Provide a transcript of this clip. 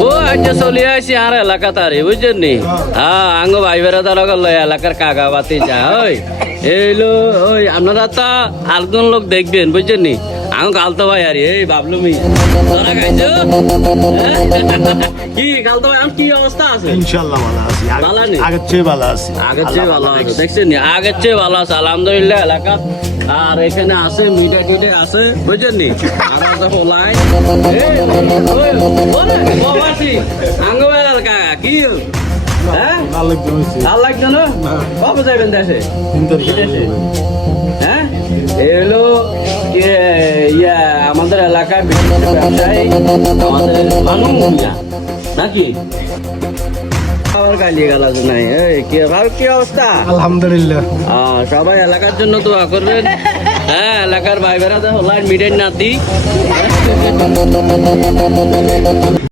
ও আচ্ছা চলে আসি আর এলাকা তারে বুঝছেন নি হ্যাঁ আঙ্গ ভাই বেড়া তারা করলো এলাকার কাকা বাতি যা ওই এইলো ওই আপনারা তো আরেকজন লোক দেখবেন বুঝছেন নি আঙ্গ কালতো ভাই আর এই বাবলু মি তোরা খাইছো কি কালতো ভাই কি অবস্থা আছে ইনশাআল্লাহ ভালো আছি ভালো নেই? আগের চেয়ে ভালো আছি আগের চেয়ে ভালো আছে দেখছেন নি আগের চেয়ে ভালো আছে আলহামদুলিল্লাহ এলাকা আর এখানে আছে মিঠা টিটে আছে বুঝছেন নি আবার তো হলাই আঙ্গ বেড়াল কাকা কি হ্যাঁ ভালো লাগতে হয়েছে ভাল লাগছে না কবে যাবেন দেশে হ্যাঁ এলো ইয়া আমাদের এলাকায় বিভিন্ন ব্যবসায়ী আমাদের মানুষ নাকি আবার গালিয়ে গেল নাই এই কি আর কি অবস্থা আলহামদুলিল্লাহ সবাই এলাকার জন্য দোয়া করবেন হ্যাঁ এলাকার ভাই বেড়া তো হলার মিডেন নাতি